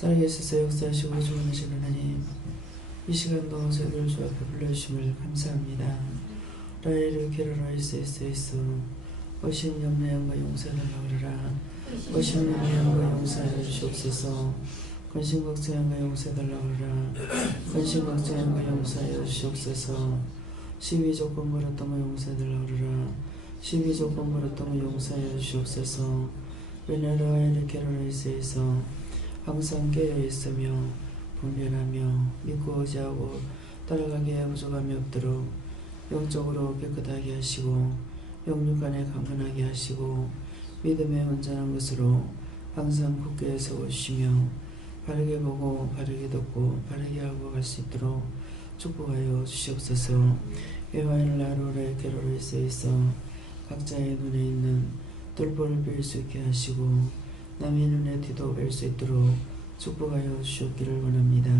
살아계셔서 역사하시고 주원하신 하나님, 이 시간도 저희들 주 앞에 불러주심을 감사합니다. 라이를 게러라이스에서 오심 염려함과 용서해달라고 그러라. 오심 염려함과 용서하여 주시옵소서. 근심 걱정함과 용서해달라고 그러라. 근심 걱정함과 용서하여 주시옵소서. 시비 조건 걸었던 거 용서해달라고 그러라. 시비 조건 걸었던 거 용서하여 주시옵소서. 왜냐하라 라이를 게러라이스에서 항상 깨어있으며 분별하며 믿고 의지하고 따라가기에 부족함이 없도록 영적으로 깨끗하게 하시고 영육간에 강건하게 하시고 믿음에 온전한 것으로 항상 굳게 세워주시며 바르게 보고 바르게 듣고 바르게 하고 갈 수 있도록 축복하여 주시옵소서. 예화인 라로레 게로레스에서 각자의 눈에 있는 뜰보를 빌 수 있게 하시고 남의 눈에 뒤도 뵐 수 있도록 축복하여 주시옵기를 원합니다.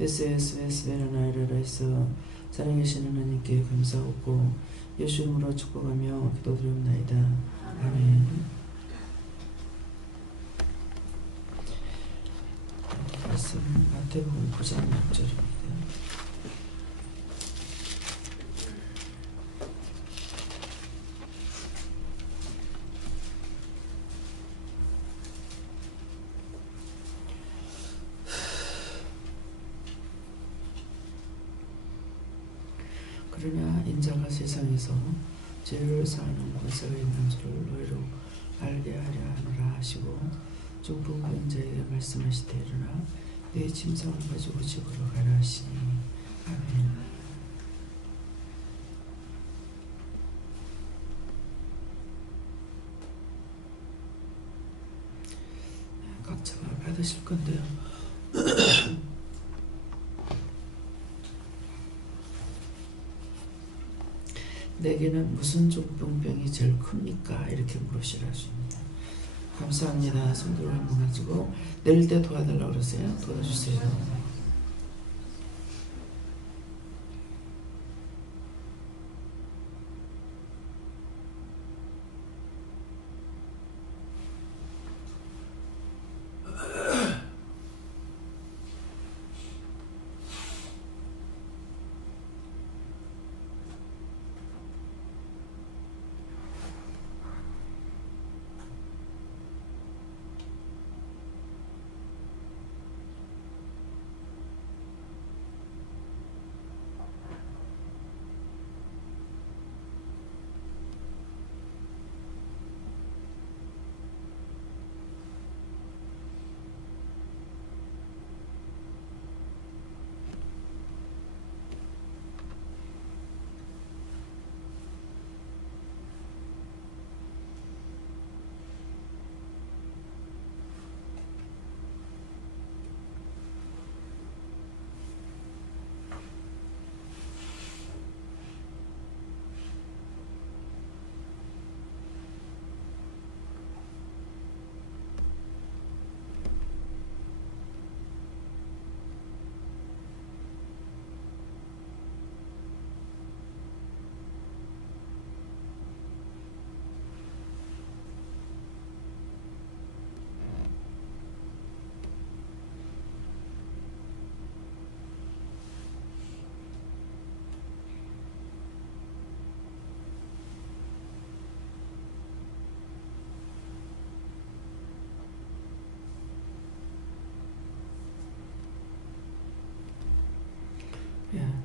SSS베나나이라에서 살아계시는 하나님께 감사하고 예수 이름으로 축복하며 기도드리옵나이다. 아멘. 말씀 마태복음 9장 6절입니다. 그러나 인자가 세상에서 죄를 사하는 권세가 있는 줄을 너희로 알게 하려 하노라 하시고 중풍병자에게 말씀하시되 일어나 네 침상을 가지고 집으로 가라 하시니. 아멘. 각자가 받으실 건데요. 내게는 무슨 중풍병이 제일 큽니까? 이렇게 물으시라 하십니다. 감사합니다. 성도를 한번 가지고 내릴 때 도와달라고 그러세요. 도와주세요.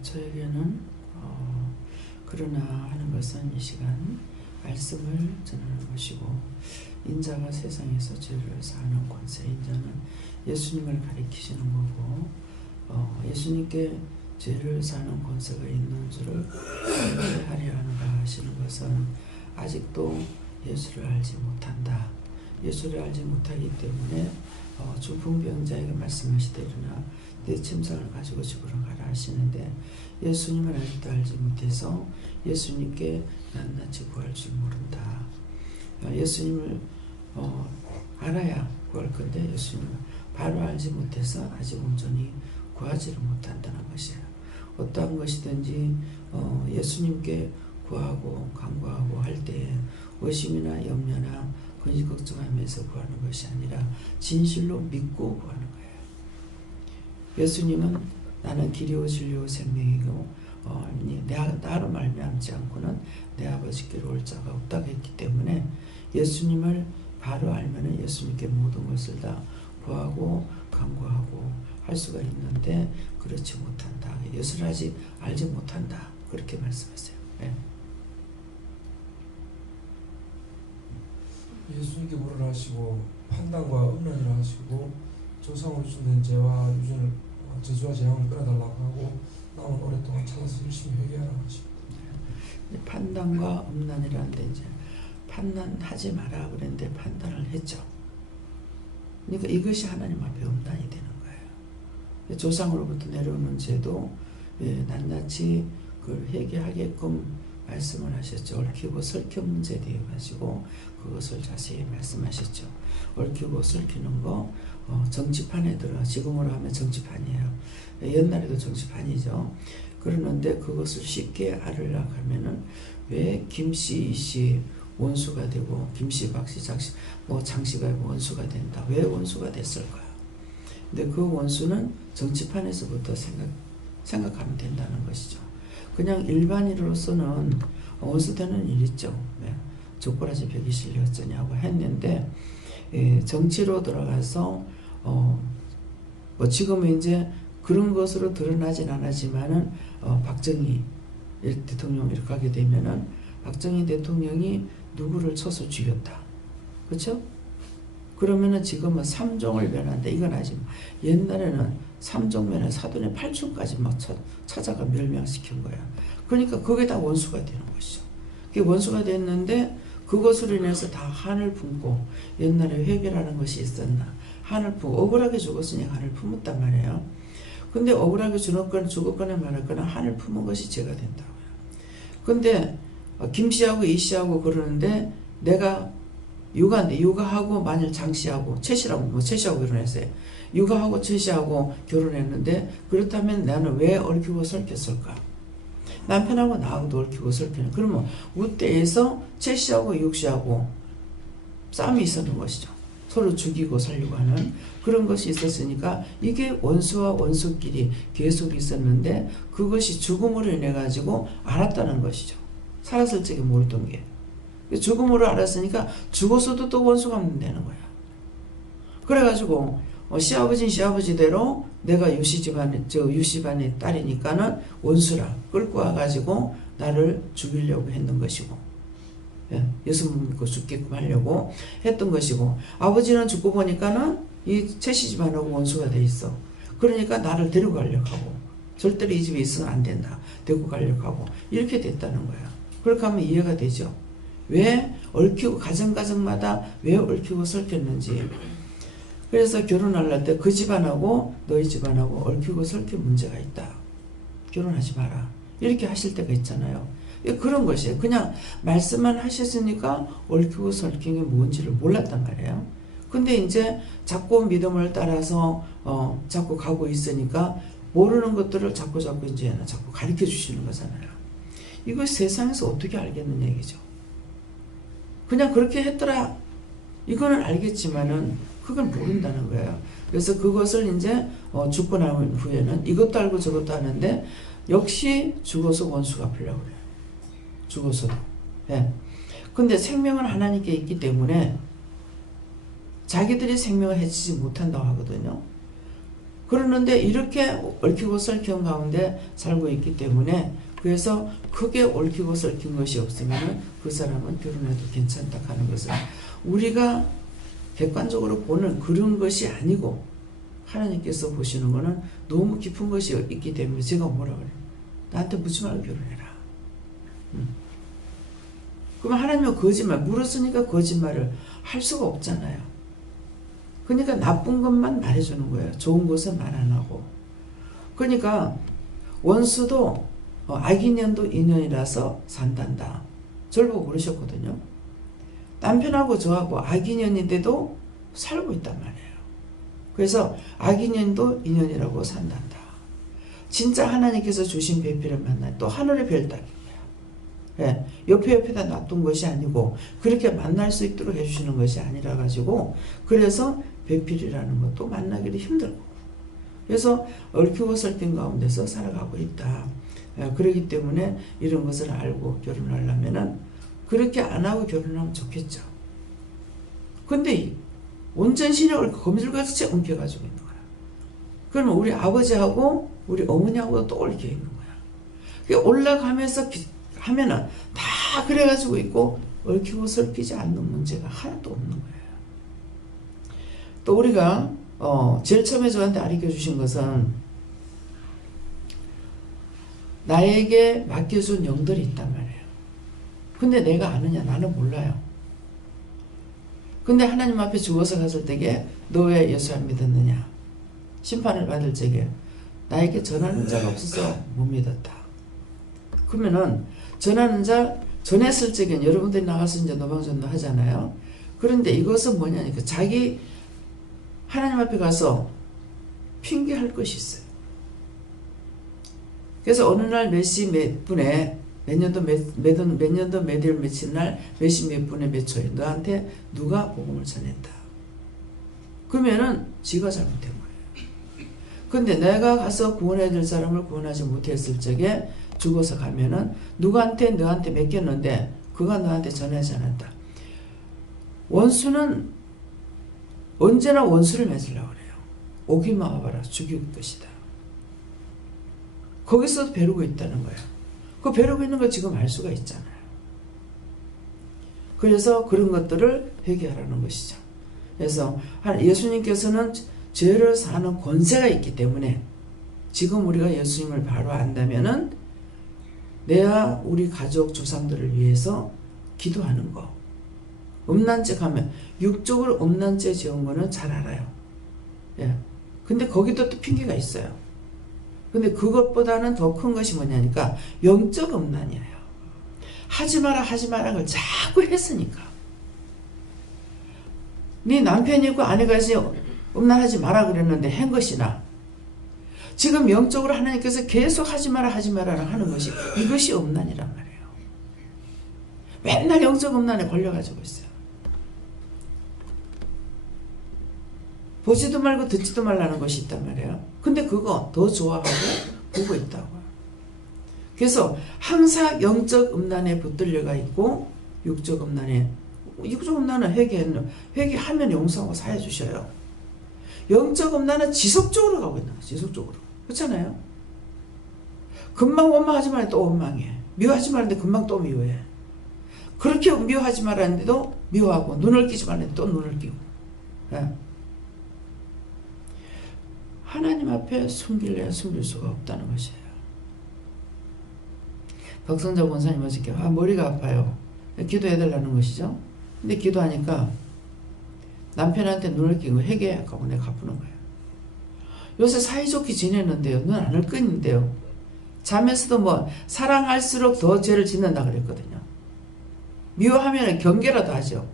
저에게는 그러나 하는 것은 이 시간 말씀을 전하는 것이고 인자가 세상에서 죄를 사하는 권세, 인자는 예수님을 가리키시는 거고 예수님께 죄를 사하는 권세가 있는 줄을 알게 하려 하는가 하시는 것은 아직도 예수를 알지 못한다. 예수를 알지 못하기 때문에 중풍병자에게 말씀하시되 일어나 내 침상을 가지고 집으로 가라 하시는데 예수님을 아직도 알지 못해서 예수님께 낱낱이 구할 줄 모른다. 예수님을 알아야 구할 건데 예수님을 바로 알지 못해서 아직 온전히 구하지를 못한다는 것이에요. 어떠한 것이든지 예수님께 구하고 간구하고 할 때 의심이나 염려나 근심 걱정하면서 구하는 것이 아니라 진실로 믿고 구하는 거예요. 예수님은 나는 길이요 진리요 생명이고 나로 말미암지 않고는 내 아버지께로 올 자가 없다고 했기 때문에 예수님을 바로 알면은 예수님께 모든 것을 다 구하고 간구하고 할 수가 있는데 그렇지 못한다. 예수를 아직 알지 못한다. 그렇게 말씀하세요. 네. 예수님께 물으라 하시고 판단과 음란이라 하시고 조상으로 주된 죄와 유전을 저주와 재앙을 끊어달라고 하고 남은 오랫동안 찾아서 열심히 회개하라 하시고 판단과 음란이라는데 이제 판단하지 마라 그랬는데 판단을 했죠. 그러니까 이것이 하나님 앞에 음란이 되는 거예요. 조상으로부터 내려오는 죄도 낱낱이 그걸 회개하게끔 말씀을 하셨죠. 얽히고 설켜 문제에 대해 가지고 그것을 자세히 말씀하셨죠. 얽히고 설키는 거 정치판에 들어가 지금으로 하면 정치판이에요. 옛날에도 정치판이죠. 그러는데 그것을 쉽게 알으려고 하면은 왜 김씨 이씨 원수가 되고 김씨 박씨 장씨 장씨가 원수가 된다. 왜 원수가 됐을까? 근데 그 원수는 정치판에서부터 생각하면 된다는 것이죠. 그냥 일반인으로서는 원수 되는 일 있죠. 족보라지 벽이 실려 어쩌냐고 했는데 정치로 들어가서 지금은 이제 그런 것으로 드러나진 않았지만은 박정희 대통령 이렇게 가게 되면은 박정희 대통령이 누구를 쳐서 죽였다. 그렇죠? 그러면은 지금은 3종을 면한다. 이건 아직 옛날에는 3종 면에 사돈의 8촌까지 막 찾아가 멸망시킨 거야. 그러니까 그게 다 원수가 되는 것이죠. 그게 원수가 됐는데 그것으로 인해서 다 한을 품고 옛날에 회개라는 것이 있었나. 한을 품고 억울하게 죽었으니까 한을 품었단 말이에요. 근데 억울하게 죽었거나 말았거나 한을 품은 것이 죄가 된다고요. 근데 김씨하고 이씨하고 그러는데 내가 육아하고 만일 장씨하고 최씨하고 결혼했어요. 육아하고 최씨하고 결혼했는데 그렇다면 나는 왜 얽히고 설켰을까? 남편하고 나하고도 얽히고 설켰네. 그러면 우때에서 최씨하고 육씨하고 싸움이 있었는 것이죠. 서로 죽이고 살려고 하는 그런 것이 있었으니까 이게 원수와 원수끼리 계속 있었는데 그것이 죽음으로 인해 가지고 알았다는 것이죠. 살았을 적에 모르던 게. 죽음으로 알았으니까 죽어서도 또 원수가 되는 거야. 그래가지고 시아버지는 시아버지대로 내가 유씨반의 딸이니까는 원수라 끌고 와가지고 나를 죽이려고 했는 것이고 예수 믿고 죽게끔 하려고 했던 것이고 아버지는 죽고 보니까는 이 최씨 집안하고 원수가 돼 있어. 그러니까 나를 데리고 가려고 하고 절대로 이 집에 있으면 안 된다. 데리고 가려고 하고 이렇게 됐다는 거야. 그렇게 하면 이해가 되죠. 왜 얽히고 가정마다 왜 얽히고 설켰는지. 그래서 결혼할 때 그 집안하고 너희 집안하고 얽히고 설킨 문제가 있다. 결혼하지 마라. 이렇게 하실 때가 있잖아요. 그런 것이에요. 그냥 말씀만 하셨으니까 얽히고 설킨 게 뭔지를 몰랐단 말이에요. 근데 이제 자꾸 믿음을 따라서 자꾸 가고 있으니까 모르는 것들을 자꾸 이제 자꾸 가르쳐 주시는 거잖아요. 이거 세상에서 어떻게 알겠는 얘기죠. 그냥 그렇게 했더라. 이거는 알겠지만은 그걸 모른다는 거예요. 그래서 그것을 이제 죽고 나면 후에는 이것도 알고 저것도 아는데 역시 죽어서 원수가 갚으려고 그래요. 죽어서도. 예. 근데 생명은 하나님께 있기 때문에 자기들이 생명을 해치지 못한다고 하거든요. 그러는데 이렇게 얽히고 설킨 가운데 살고 있기 때문에 그래서 크게 얽히고 설킨 것이 없으면 그 사람은 결혼해도 괜찮다 하는 것을 우리가 객관적으로 보는 그런 것이 아니고 하나님께서 보시는 것은 너무 깊은 것이 있기 때문에 제가 뭐라 그래요? 나한테 묻지 말고 결혼해라. 그러면 하나님은 거짓말, 물었으니까 거짓말을 할 수가 없잖아요. 그러니까 나쁜 것만 말해주는 거예요. 좋은 것은 말 안 하고. 그러니까 원수도 악인년도 인연이라서 산단다. 저를 보고 그러셨거든요. 남편하고 저하고 악인연인데도 살고 있단 말이에요. 그래서 악인연도 인연이라고 산단다. 진짜 하나님께서 주신 배필을 만나 또 하늘의 별따기예요. 예, 옆에다 놔둔 것이 아니고 그렇게 만날 수 있도록 해주시는 것이 아니라 가지고 그래서 배필이라는 것도 만나기도 힘들고 그래서 얽히고 설킨 가운데서 살아가고 있다. 그렇기 때문에 이런 것을 알고 결혼하려면은 그렇게 안 하고 결혼하면 좋겠죠. 근데 온전 신약을 거미줄같이 엉켜가지고 있는 거야. 그러면 우리 아버지하고 우리 어머니하고 또 얽혀 있는 거야. 올라가면서 하면은 다 그래가지고 있고 얽히고 설키지 않는 문제가 하나도 없는 거예요. 또 우리가 제일 처음에 저한테 가르쳐 주신 것은 나에게 맡겨준 영들이 있단 말이에요. 근데 내가 아느냐? 나는 몰라요. 근데 하나님 앞에 죽어서 갔을 때에 너 왜 예수 안 믿었느냐? 심판을 받을 적에 나에게 전하는 자가 없어서 못 믿었다. 그러면은 전하는 자 전했을 적엔 여러분들이 나가서 이제 노방전도 하잖아요. 그런데 이것은 뭐냐니까 자기 하나님 앞에 가서 핑계할 것이 있어요. 그래서 어느 날 몇 시 몇 분에 몇 년도 몇 일 며칠 날 몇 시 몇 분에 몇 초에 너한테 누가 복음을 전했다. 그러면은 지가 잘못된 거예요. 근데 내가 가서 구원해야 될 사람을 구원하지 못했을 적에 죽어서 가면은 누구한테 너한테 맡겼는데 그가 너한테 전하지 않았다. 원수는 언제나 원수를 맺으려고 그래요. 오기만 와봐라 죽일 것이다. 거기서 벼르고 있다는 거예요. 그 벼르고 있는 걸 지금 알 수가 있잖아요. 그래서 그런 것들을 회개하라는 것이죠. 그래서 예수님께서는 죄를 사는 권세가 있기 때문에 지금 우리가 예수님을 바로 안다면은 내가 우리 가족 조상들을 위해서 기도하는 거. 음란죄 가면 육적으로 음란죄 지은 거는 잘 알아요. 예. 근데 거기도 또 핑계가 있어요. 근데 그것보다는 더 큰 것이 뭐냐니까 영적 음란이에요. 하지 마라 하지 마라 걸 자꾸 했으니까. 네 남편이 있고 아내가 있어 음란하지 마라 그랬는데 한 것이나 지금 영적으로 하나님께서 계속 하지 마라 하지 마라 하는 것이 이것이 음란이란 말이에요. 맨날 영적 음란에 걸려가지고 있어요. 보지도 말고 듣지도 말라는 것이 있단 말이에요. 근데 그거 더 좋아하고 보고 있다고요. 그래서 항상 영적 음란에 붙들려가 있고 육적 음란은 회개하면 용서하고 사해 주셔요. 영적 음란은 지속적으로 가고 있는 거예요. 지속적으로. 그렇잖아요. 금방 원망하지 말는데 또 원망해. 미워하지 말는데 금방 또 미워해. 그렇게 미워하지 말았는데도 미워하고 눈을 끼지 말는데 또 눈을 끼고. 네. 하나님 앞에 숨길 수가 없다는 것이에요. 박성자 권사님 어저께 머리가 아파요. 기도해달라는 것이죠. 근데 기도하니까 남편한테 눈을 끼고 회개하고 내가 갚는 거예요. 요새 사이좋게 지내는데요. 눈 안 할 끈인데요. 잠에서도 뭐 사랑할수록 더 죄를 짓는다 그랬거든요. 미워하면 경계라도 하죠.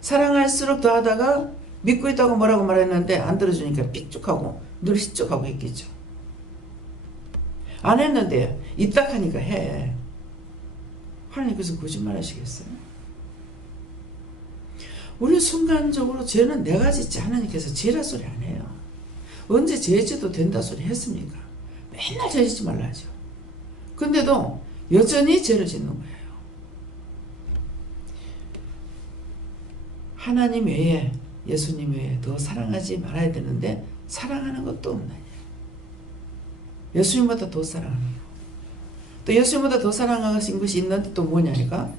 사랑할수록 더 하다가 믿고 있다고 뭐라고 말했는데 안 들어주니까 삑죽하고 눈을 시쭉하고 했겠죠. 안 했는데 입닥하니까 해. 하나님께서 거짓말 하시겠어요? 우리 순간적으로 죄는 내가 짓지 하나님께서 죄라 소리 안 해요. 언제 죄 짓도 된다 소리 했습니까? 맨날 죄 짓지 말라 하죠. 근데도 여전히 죄를 짓는 거예요. 하나님 외에 예수님 외에 더 사랑하지 말아야 되는데 사랑하는 것도 없나요? 예수님보다 더 사랑하는 거. 또 예수님보다 더 사랑하신 것이 있는데 또 뭐냐니까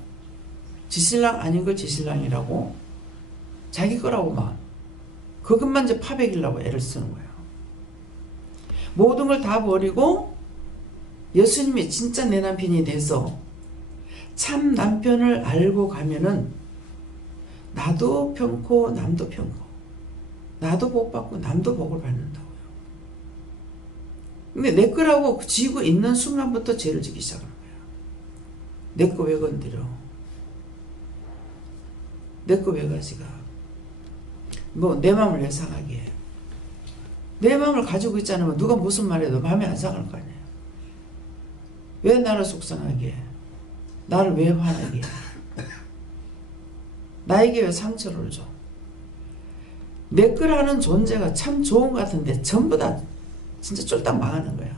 지신랑 아닌 걸 지신랑이라고 자기 거라고 막 그것만 이제 파백이라고 애를 쓰는 거예요. 모든 걸 다 버리고 예수님이 진짜 내 남편이 돼서 참 남편을 알고 가면은 나도 편코 남도 편코 나도 복 받고 남도 복을 받는다고요. 근데 내 거라고 지고 있는 순간부터 죄를 지기 시작하는 거예요. 내 거 왜 건드려? 내 거 왜 가지가? 뭐 내 마음을 왜 상하게 해? 내 마음을 가지고 있지 않으면 누가 무슨 말해도 마음이 안 상할 거 아니에요. 왜 나를 속상하게 해? 나를 왜 화나게 해? 나에게 왜 상처를 줘? 내 거라는 존재가 참 좋은 것 같은데 전부 다 진짜 쫄딱 망하는 거야.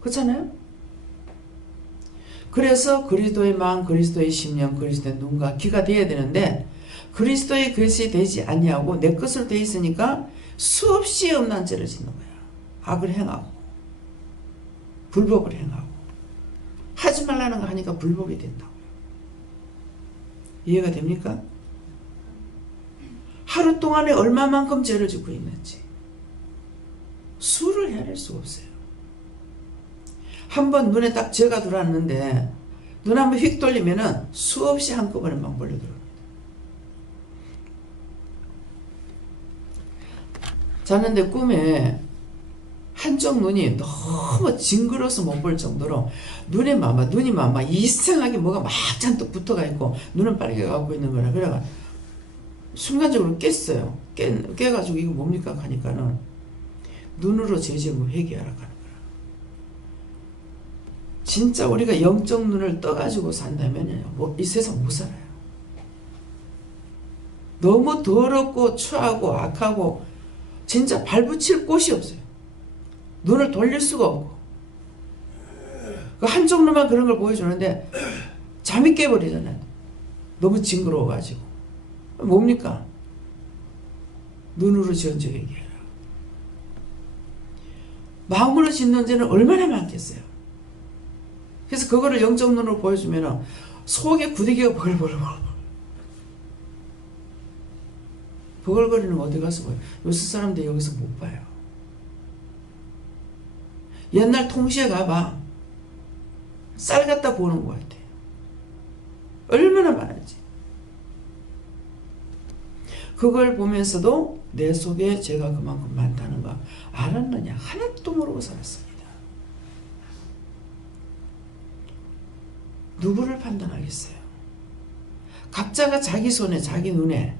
그렇잖아요? 그래서 그리스도의 마음, 그리스도의 심령, 그리스도의 눈과 귀가 되어야 되는데 그리스도의 것이 되지 아니하고 내 것으로 되어 있으니까 수없이 엄난 죄를 짓는 거야. 악을 행하고 불법을 행하고 하지 말라는 거 하니까 불법이 된다고요. 이해가 됩니까? 하루 동안에 얼마만큼 죄를 짓고 있는지 수를 헤아릴 수가 없어요. 한번 눈에 딱 죄가 들어왔는데 눈 한번 휙 돌리면은 수없이 한꺼번에 막 몰려 들어옵니다. 자는데 꿈에 한쪽 눈이 너무 징그러워서 못 볼 정도로 눈이 막 이상하게 뭐가 막 잔뜩 붙어가 있고 눈은 빨개가고 있는 거라. 그래가 순간적으로 깼어요. 깨가지고 이거 뭡니까 하니까는 눈으로 죄 지은 거 회개하라 하는 거야. 진짜 우리가 영적 눈을 떠가지고 산다면 이 세상 못 살아요. 너무 더럽고 추하고 악하고 진짜 발붙일 곳이 없어요. 눈을 돌릴 수가 없고 그 한쪽 눈만 그런 걸 보여주는데 잠이 깨버리잖아요. 너무 징그러워가지고. 뭡니까? 눈으로 지은 죄 회개해라. 마음으로 짓는 죄는 얼마나 많겠어요. 그래서 그거를 영적 눈으로 보여주면 속에 구데기가 버글거리는 어디 가서 봐요. 요새 사람들 여기서 못 봐요. 옛날 통시에 가봐. 쌀 갖다 보는 것 같아. 얼마나 많은지. 그걸 보면서도 내 속에 죄가 그만큼 많다는 거 알았느냐? 하나도 모르고 살았습니다. 누구를 판단하겠어요? 각자가 자기 손에 자기 눈에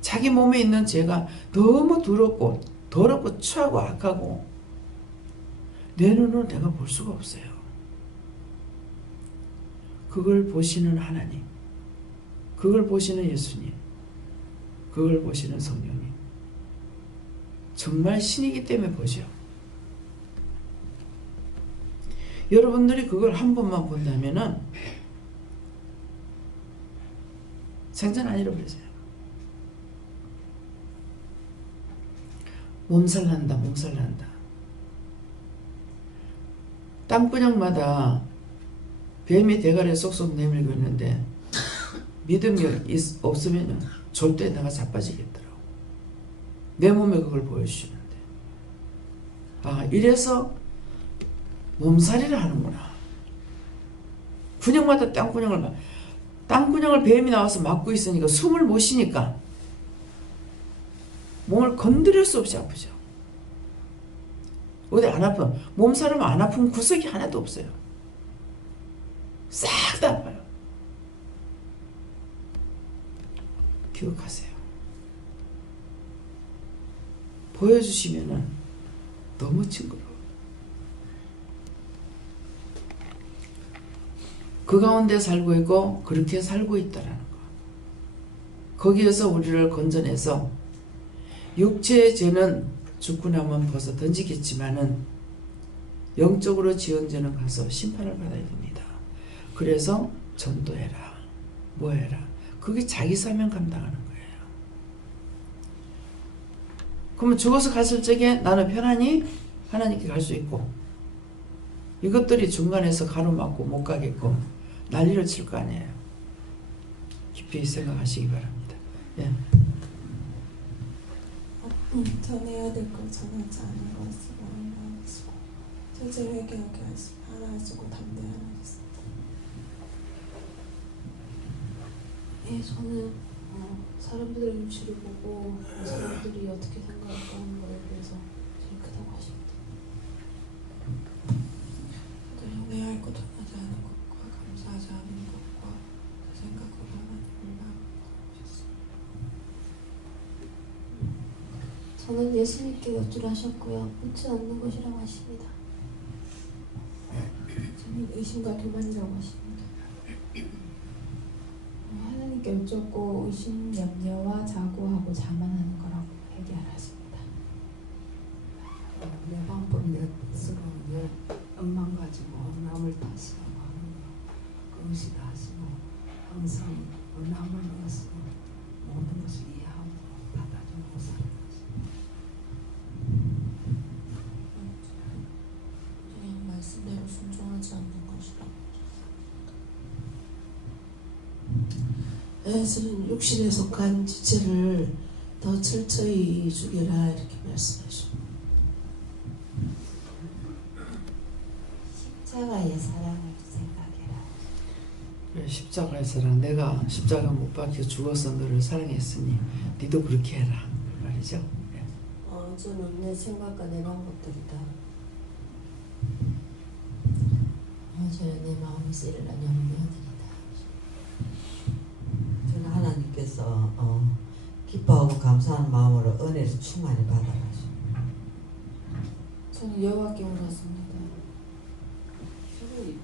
자기 몸에 있는 죄가 너무 더럽고 추하고 악하고 내 눈으로 내가 볼 수가 없어요. 그걸 보시는 하나님, 그걸 보시는 예수님, 그걸 보시는 성령님, 정말 신이기 때문에 보죠. 여러분들이 그걸 한 번만 본다면은 생전 안 잃어버리세요. 몸살난다. 땀구녕마다 뱀이 대가리에 쏙쏙 내밀고 있는데 믿음이 없으면 절대 내가 자빠지겠더라고. 내 몸에 그걸 보여주시는데 이래서 몸살이라 하는구나. 군형마다 땅구녕을 뱀이 나와서 막고 있으니까 숨을 못 쉬니까 몸을 건드릴 수 없이 아프죠. 어디 안 아파. 몸살은 안 아픈 구석이 하나도 없어요. 싹 다 아파요. 기억하세요. 보여주시면은 너무 징그러워. 그 가운데 살고 있고 그렇게 살고 있다라는 거. 거기에서 우리를 건져내서 육체의 죄는 죽고 나면 벗어 던지겠지만은 영적으로 지은 죄는 가서 심판을 받아야 됩니다. 그래서 전도해라. 뭐해라. 그게 자기 사명 감당하는 거예요. 그러면 죽어서 갔을 적에 나는 편안히 하나님께 갈 수 있고 이것들이 중간에서 가로막고 못 가겠고 난리를 칠 거 아니에요. 깊이 생각하시기 바랍니다. 예. 전해야 될 걸 전하지 않은 것을 원하시고 절제 회개하게 하라 하시고 담대하라 하셨습니다. 예, 저는 사람들의 눈치를 보고 사람들이 어떻게 생각할까 하는 거에 대해서 제일 크다고 하십니다. 연애할 것 전하지 않은 것과 감사하지 않은 것과 그 생각으로 하나님을 나아가셨습니다. 저는 예수님께 여쭈하셨고요. 묻지 않는 것이라고 하십니다. 저는 의심과 교만이라고 하십니다. 하나님께 여쭙고 의심, 염려와 자고하고 자만하는 거라고 얘기하라 하십니다. 내 방법 내 스스로 내 엄만 가지고 남을 다스리고 하는 거 그것이 다시고 항상 남을 위해서 모든 것을 이해하고 받아주고 사는 것이 그냥 말씀대로 순종하지 않는 것이라. 에스는 육신에 속한 지체를 더 철저히 죽여라 이렇게 말씀하시고 십자가의 사랑을 생각해라. 그래, 십자가의 사랑. 내가 십자가 못 박혀 죽어서 너를 사랑했으니 니도 그렇게 해라 그 말이죠. 예. 저는 내 생각과 내 방법들이다. 저는 내 마음이 씨를 염려드리다. 저는 하나님께서 기뻐하고 감사하는 마음으로 은혜를 충만히 받아가시고 저는 여호와께 울었습니다. 저도 이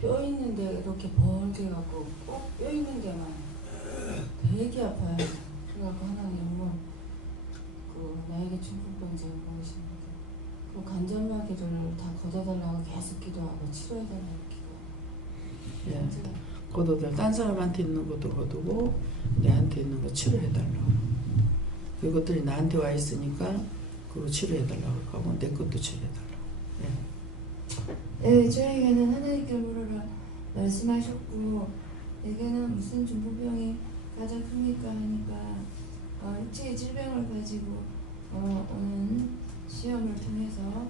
뼈 있는 데 이렇게 벌게 갖고 꼭 뼈 있는 데만 되게 아파요. 그래갖고 하나님 나에게 중풍병자를 보이십니다. 그 관절마개를 다 걷어달라고 계속 기도하고 치료해달라고 기도하고. 예. 거둬들 딴 사람한테 있는 것도 거두고 내한테 있는 거 치료해달라고. 그것들이 나한테 와 있으니까 그거 치료해달라고 하고 내 것도 치료해달라고. 네, 저에게는 하나님께 물으라 말씀하셨고 내게는 무슨 중풍병이 가장 큽니까 하니까 육체의 질병을 가지고 오는 시험을 통해서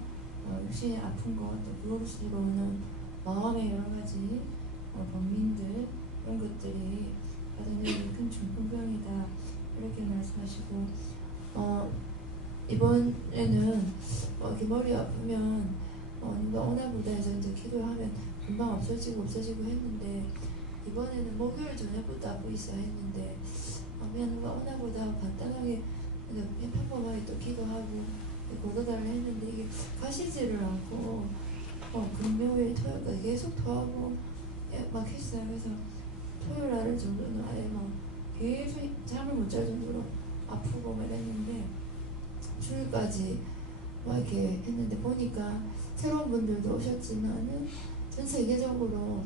육신이 아픈 것 또 그것으로 오는 마음의 여러 가지 범민들 그런 것들이 가장 큰 중풍병이다 이렇게 말씀하시고 이번에는 이렇게 머리 아프면 누가 오나보다 해서 이제 기도하면 금방 없어지고 했는데 이번에는 목요일 저녁부터 아프기 시작했는데 그냥 누가 오나보다 하고 간단하게 그냥 평범하게 또 기도하고 걷어달라 했는데 이게 가시지를 않고 금요일 토요일까지 계속 토하고 막 했어요. 그래서 토요일 날 정도는 아예 막 계속 잠을 못 잘 정도로 아프고 막 이랬는데 주일까지 막 이렇게 했는데 보니까 새로운 분들도 오셨지만은 전 세계적으로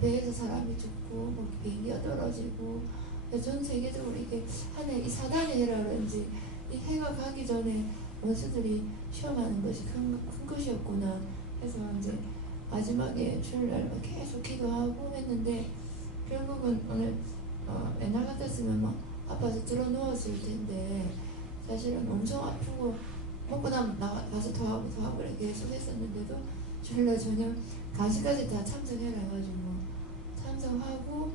배에서 사람이 죽고 비행기가 떨어지고 전 세계적으로 이게 하늘 이 사단의 해라 그런지 이 해가 가기 전에 원수들이 시험하는 것이 큰 것이었구나 해서 이제 마지막에 주일날 계속 기도하고 했는데 결국은 오늘 옛날 같았으면 막 아파서 들어 누웠을 텐데 사실은 엄청 아프고 먹고 나면 나가서 더 하고 이렇게 계속 했었는데도 주일날 저녁 간식까지 다 참석해라 해가지고 참석하고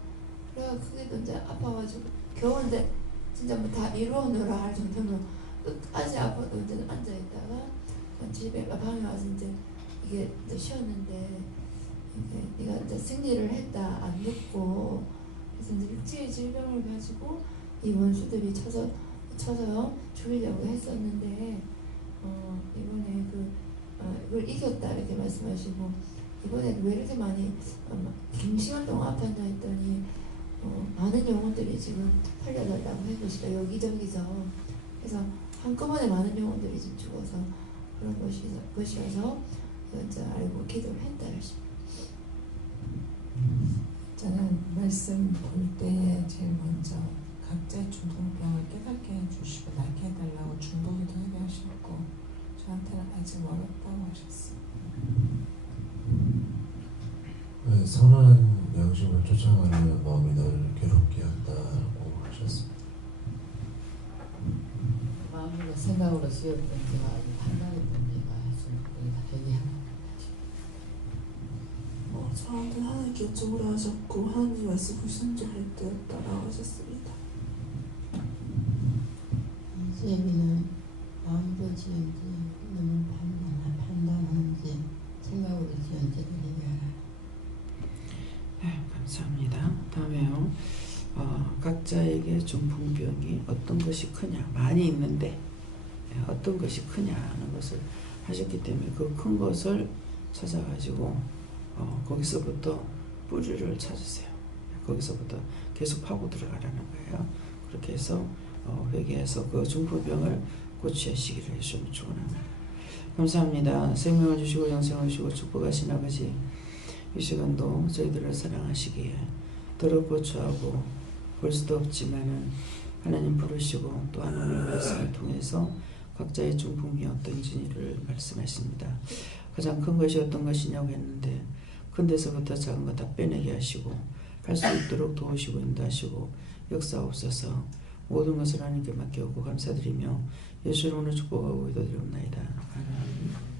그래가 크게도 이제 아파가지고 겨우인데 진짜 뭐 다 이루어놓으라 할 정도로 끝까지 아파도 이제 앉아있다가 집에 방에 와서 이제 이게 이제 쉬었는데 이게 네가 이제 승리를 했다 안 눕고 그래서 이제 육체의 질병을 가지고 이 원수들이 쳐서 죽이려고 했었는데 이번에 그걸 이겼다 이렇게 말씀하시고 이번에 왜 이렇게 많이 긴 시간 동안 아팠나 했더니 많은 영혼들이 지금 살려달라고 해보시다 여기저기서 그래서 한꺼번에 많은 영혼들이 지금 죽어서 그런 것이어서 이제 알고 기도를 했다 열심히. 저는 말씀 볼 때에 제일 먼저 각자의 중풍병을 깨닫게 해주시고 낫게 해달라고 중보기도 하게 하셨고 저한테는 아직 멀었다고 하셨어요. 네, 선한 양심을 쫓아가려는 마음이 너를 괴롭게 한다고 하셨습니다. 마음으로 생각으로 쓰였던 제가 판단의 문제가 해서 거기다 회개하는 저한테 하나님께 여쭤보라 하셨고 하나님 말씀 불순종할 때였다라고 하셨습니다. 예비는 마음으로 지은지 눈을 판단하는지 생각으로 지은지를 얘기하라. 네, 감사합니다. 다음에요. 각자에게 중풍병이 어떤 것이 크냐 많이 있는데 어떤 것이 크냐 하는 것을 하셨기 때문에 그 큰 것을 찾아가지고 거기서부터 뿌리를 찾으세요. 거기서부터 계속 파고 들어가라는 거예요. 그렇게 해서 회개해서 그 중풍병을 고치시기를 예수님 축원합니다. 감사합니다. 생명을 주시고 영생을 주시고 축복하신 아버지, 이 시간도 저희들을 사랑하시기에 더럽고 추하고 볼 수도 없지만은 하나님 부르시고 또 하나님의 말씀을 통해서 각자의 중풍이 어떤지를 말씀하십니다. 가장 큰 것이 어떤 것이냐고 했는데 큰 데서부터 작은 거 다 빼내게 하시고 할 수 있도록 도우시고 인도하시고 역사옵소서. 모든 것을 하나님께 맡겨오고 감사드리며 예수 이름으로 축복하고 기도드리옵나이다. 아멘.